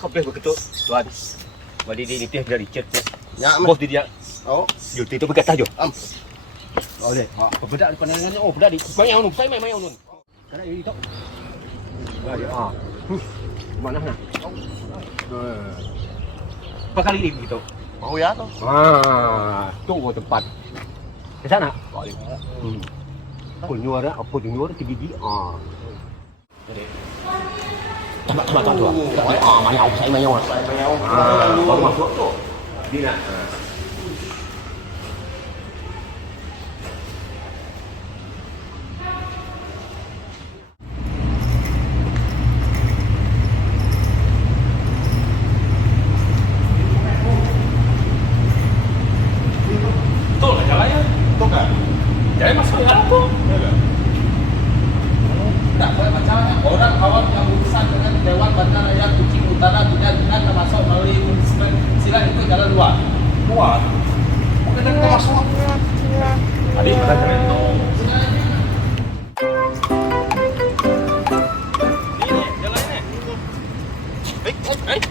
Kabeh begitu tuan. Wadi di nitih dari Richard. Ya, Bos dia. Oh, Yo itu berkata jo. boleh. Berbeda pandangannya. Oh, beda di. Mayau nun, saya mayau nun. Karena ini tu. Dia mana nak? Apa kali ini begitu? Mau ya tuh. Tu tempat. Ke sana. Punyuara, apa punyuara tinggi. Jadi. Tama tu. Mayau, saya mayau. Baru masuk tu. Dina. Betul lah jalannya. Tuh kan? Jadi masuk jalan tuh. Tidak boleh macamnya. Orang awam yang berurusan dengan Dewan Bandar Raya Kuching Utara tidak termasuk melalui silang itu jalan luar. Luar. Bukan kita masuk. Tadi pada jalan itu. Ini jalannya. Baik.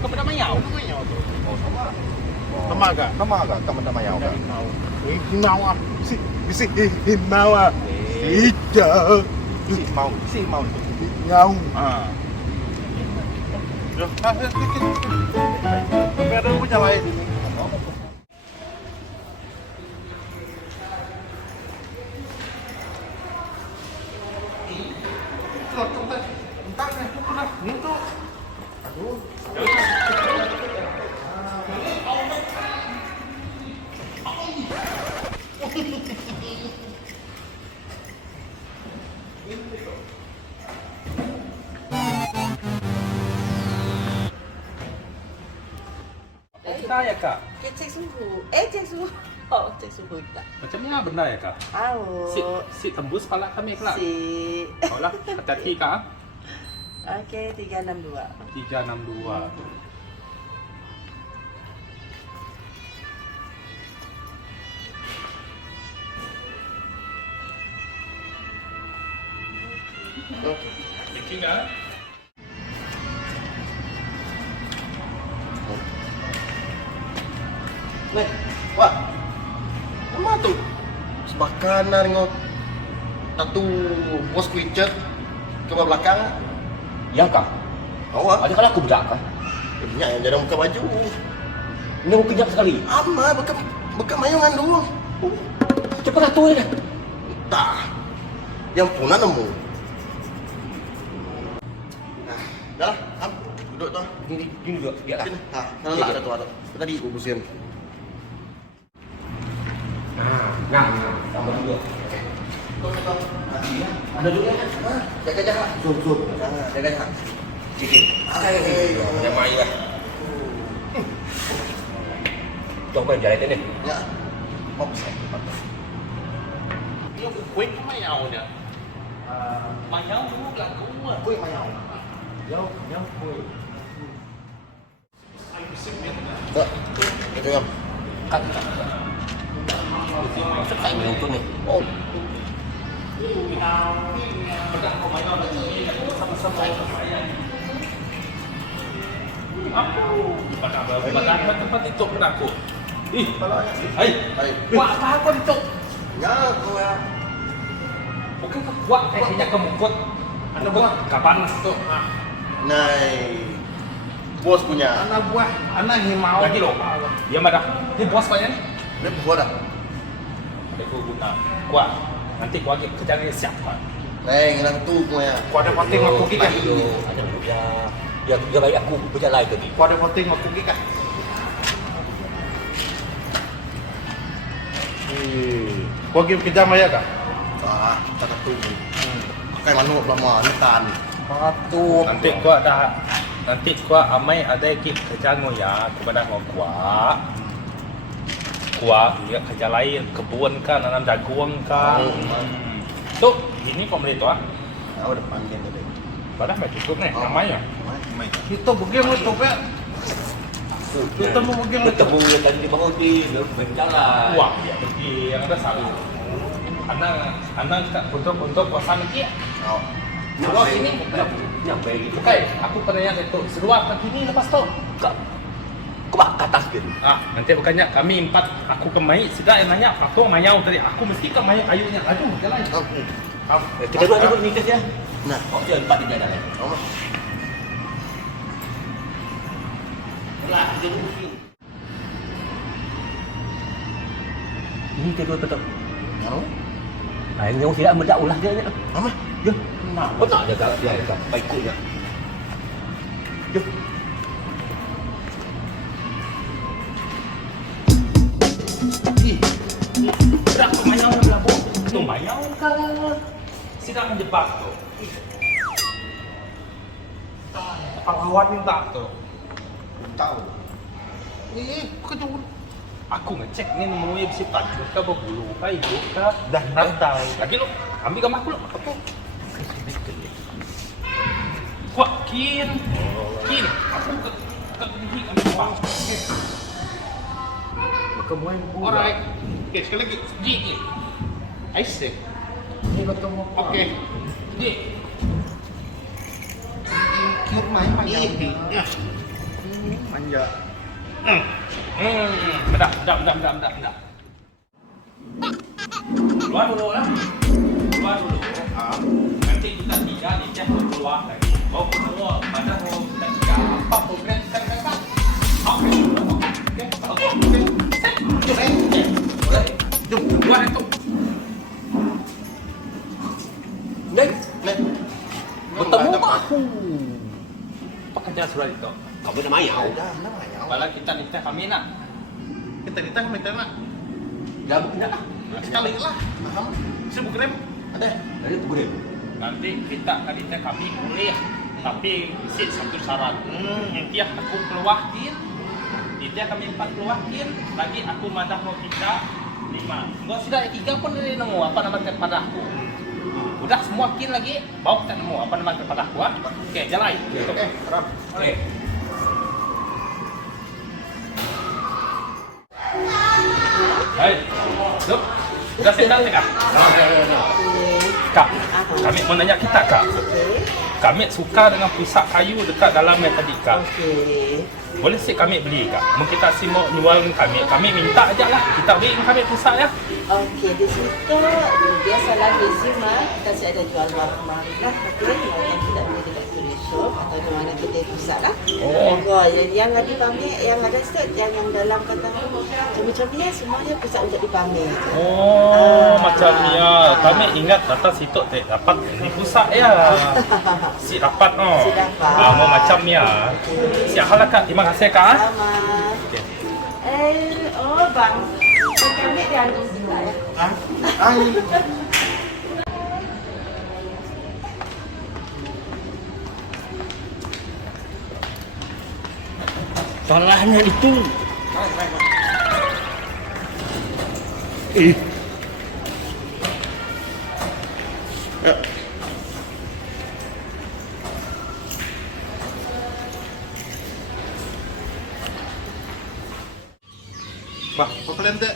Kepada Mayau. Oh, sama. Tamaga, teman-teman mayau kan? Mau ah, si mau ah, tidak, si mau, nyau. Tapi ada punya lain. Kita ya kak. Cek suhu. Cek suhu. Cek suhu tak. Macamnya benar ya kak. Si tembus pala kami kelak. Oh lah, hati-hati kak. Okey, 362. 362. Bikin nggak? Nih, wah, mana tuh? Sebakanan ngot, tatu bos kuicet, coba belakang. Ya kah? Oh, ah, Ada kalau aku bedak kah? ini yang jadi buka baju. Ini aku kejap sekali. Ama, buka mayungan dulu. Cepat atuh ya. Entah, yang punah nemu. Nah, dah lah, am, duduk tuh. Gini juga dia lah. Sini, nah, sana lah ada tuh ada. Tadi urusin. Nah, tambah juga. Ada juga kan? Jaga-jaga. Zoom. Jaga-jaga. Sikit. Yang main lah. Coba jalan ini. Ya. Ops. Ini kuih Mayau dia. Mayau dulu lah kau. Kuih mayau. Yang kuih. Tak. Itu yang. Kan. Cepat main untuk ni. Oh. Apa tempat itu pun aku. Ih, Hai. buat apa kau itu? Ya, kau ya. Bukan buat kayaknya kemukut. Anda buat kapan itu? Nai. Bos punya. Anak buah, anak himau lagi loh. Dia mana? Dia bos banyak nih. Dia buat dah. Aku guna. Wah, nanti gua kerjanya siapa? Neng tu kau ya. Gua ada penting aku gigit. Ada kerja. Ya, dia baik aku berjalan tadi. Gua ada penting aku gigit. Gua pergi kerja Maya kah? Ah, tak tu. Pakai manuk lama nekan. Satu. Nanti gua amai ada kerja ngoya kepada gua. Gua dia kerja lain, kebun kah, nanam jagung kah. Tuh, ini kok beli tu ah. Aku depan dia tadi. Padahal mai cukup nih, namanya. Mai. Itu bagaimana tu kan? Kita mau bagaimana tu? Ketemu dan di bawah di berjalan. Wah, dia pergi yang ada salah. Anak untuk kosan kia. Oh. Kalau ini Nyampe gitu. Okay, aku penanya itu seluar kaki ni lepas tu. Kau bakal atas gitu. Nanti bukannya kami 4 aku ke Mai, sudah yang nanya Pato mayau tadi. Aku mesti ke Mai kayunya. Aduh, jalan. Kita dua dulu nikah ya. Nah, kau jangan 4 tiga dah. Lah, ini kedua betul. Yang tidak mendak ulah dia nya. Apa? Ya. Betul jaga dia baik ikutnya. Ya. Dah tu mayau nak berapa? Tu mayau kan. Sidang jebak tu. Pahlawan minta tu. Tahu. Ini kejut. Aku ngecek ni nomornya bisa tajuk ke berbulu ke hidup ke Dah tahu. Lagi lu, ambil gambar aku lu. Apa? Kuat kin. Kin. Aku ke gigi ambil gambar. Kemuan Alright. Okay, sekali lagi. Gigi. I see. Ini ketemu. Okay. Gigi. Kiut main panjang. Ya. Manja. Bedak. Keluar dulu lah. Nanti kita tiga di cek keluar lagi. Bawa keluar. Pada mau kita tiga apa program kan. Oke. Jom, keluar itu. Nek. Bertemu aku. Pekerja surat itu. Kau benar mayau. Kalau kita nikah kami nak. Kita minta nak. Dah bukan lah. Sekali lah. Paham? 1000 gram. Ada. Ada tu gurem. Nanti kita nikah kami boleh. Tapi isi satu syarat. Yang dia aku keluarin. Dia kami 4 keluarin. Lagi aku madah mau kita 5. Gak sudah 3 pun dari nemu apa nama kepada aku. Udah semua kin lagi. Bawa kita nemu apa nama kepada aku. Oke, jalan. Oke, Ram. Oke. Hai, Dup, sudah sedang kak? Kak, kami mau nanya kita kak. Kami suka dengan pusat kayu dekat dalamnya tadi kak. Boleh sih kami beli kak? Mungkin kita sih mau jual kami minta aja lah. Kita beli kami pusat ya. Okey, di situ biasalah rezim kita sih ada jual barang-barang lah. Okey, yang kita beli dekat kulit shop atau di mana kita pusat lah. Oh. Yang lagi pamer, yang ada set yang dalam kata cumi-cumi semuanya pusat untuk dipamer. Oh, macamnya. Kami ingat atas situ dapat di pusat ya. Si dapat oh. Si dapat. Mau macamnya. Siap lah kak. Terima kasih kak. Sama. Oh bang, kami diantar juga ya. Ai. Salahnya itu. Bah, apa kalian dek?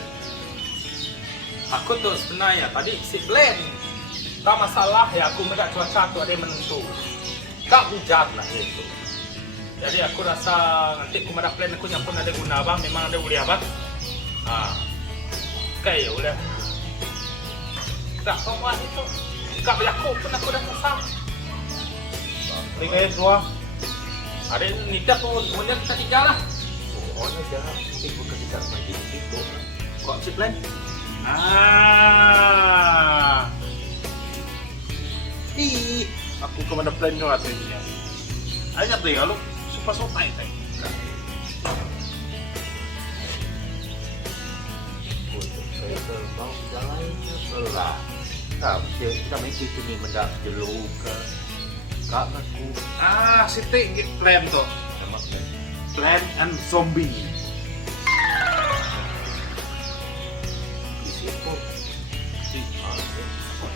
Aku tuh sebenarnya tadi si blend. Tak masalah ya aku melihat cuaca tu ada yang menentu. Tak hujan lah itu. Jadi aku rasa nanti aku ada plan aku yang pun ada guna bang. Memang ada boleh abang. Kayak boleh. Tak apa itu. Tak berlaku pun aku dah pasang. Ini kayak semua. Ada nikah tu kemudian kita tinggal lah. Oh, ini dah. Ini bukan kita main itu. Kok si plan? Aku kemana plan kau katanya? Ayat deh kalau suka sotai teh. Saya terbang jalan sebelah. Kita main itu ni mendak jeluk ke. Kak aku. Siti plan tu. Nama plan. Plan and Zombie. Isi apa?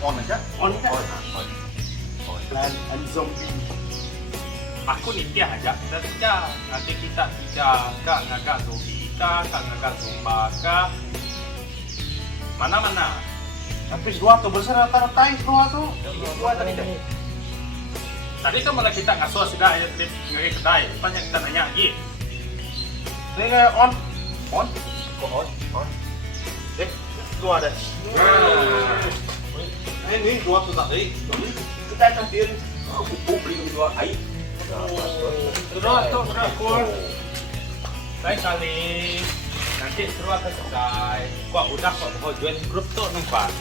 On aja. On aja. On. Plan and Zombie. Aku nikah aja kita nikah. Nanti kita nikah kak ngagak zombie kak ngagak zumba kak. Mana-mana. Tapi dua tu besar rata-rata dua tu. Dua tadi dah. Tadi kan malah kita ngasuh sudah ngeri kedai. Rupanya kita nanya lagi. Ini kayak on. Kok on. Itu ada. Ini dua tuh tadi. Kita tampil. Aku beli dua air. Sudah pun. Lain kali nanti seru akan selesai. Kok udah mau join grup tuh nampak.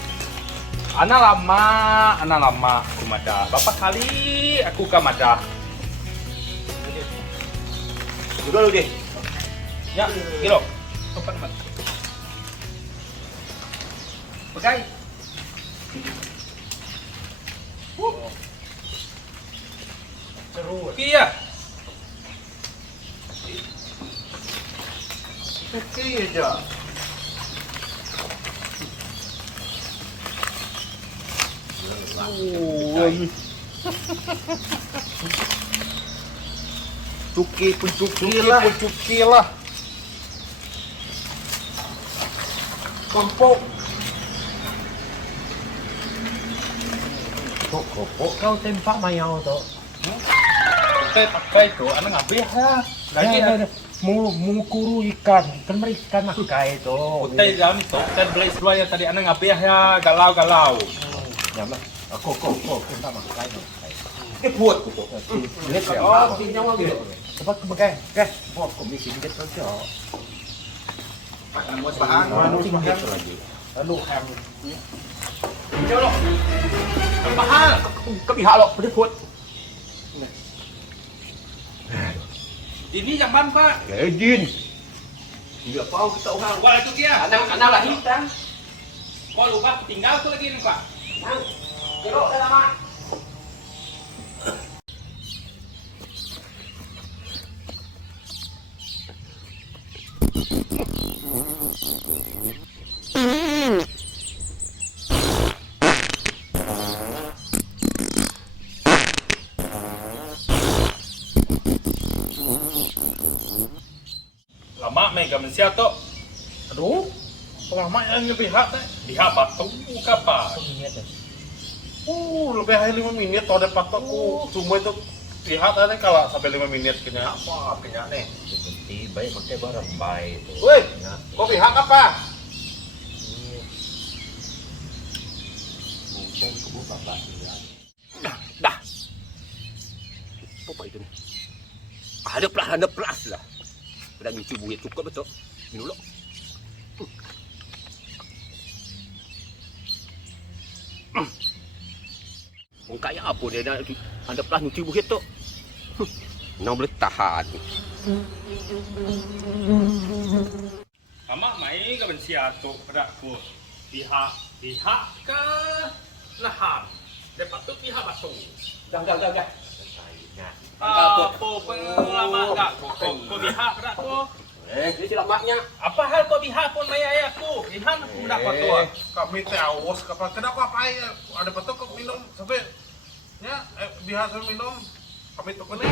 Ana lama aku madah. Berapa kali aku ke madah? Sudah lu deh. Ya, kilo. Sopan mat. Pakai. Seru. Iya. Oke aja. Cuki lah. Kompok. Kok kau tempat mayau tu? Pakai tu, anak ngabih ya. Lagi ada. Mau kuru ikan, kan mereka ikan makai tu. Utai jam tu, kan beli seluar yang tadi anak ngabih ya, galau. Nyama, aku tak makai. Buat tu. Lihat ya. Oh, tinggal lagi. Cepat ke makai. Buat komisi dia tu je. Bahan. Lagi. Lalu ham. Jauh. Mahal. Kepihak lo, pada buat. Ini zaman Pak. Kedin. Tidak tahu kita orang. Wah itu dia. Anak lah hitam. Kau lupa tinggal tu lagi nih Pak. Jeruk dah lama. Lama mega mensia tu. Aduh. Lama yang pihak teh. Pihak batu apa? Lebih dari 5 menit atau ada patokku. Cuma itu lihat ada kalau sampai 5 menit kena. Apa kena nih? Seperti baik pakai barang baik tu. Woi, kau pihak apa? Bukan kebun bapak. Dah. Apa itu ni? Ada pelas lah. Dah nyuci buih cukup betul. Minum dulu. Orang kaya apa dia nak ada pelas nyuci buih tu? Nak boleh tahan. Lama mai ke mensia tu pada aku. Pihak ke lahan. Dia patut pihak batu. Dah. Apa pengalaman tak? Kau pihak pada aku. Dia silap maknya. Apa hal kau pihak pun mai ayah aku? Lihat aku dapat tu. Kami teh awas kapan? Kenapa apa ya? Ada patok kau minum sampai ya biasa minum. Kami tu kena.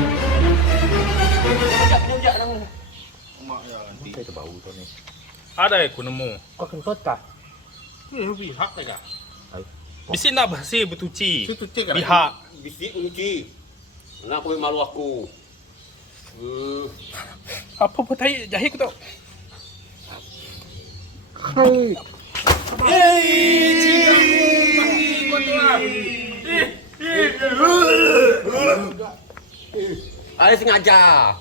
Pinjak nang. Mak ya nanti. Kita bau tu ni. Ada aku nemu. Kau kan kota. Ini pihak aja. Bisi nak bersih bertuci. Itu cek kan? Pihak. Bisik nyuci. Kenapa malu aku? Apa petai jahit aku tu? Ada sengaja.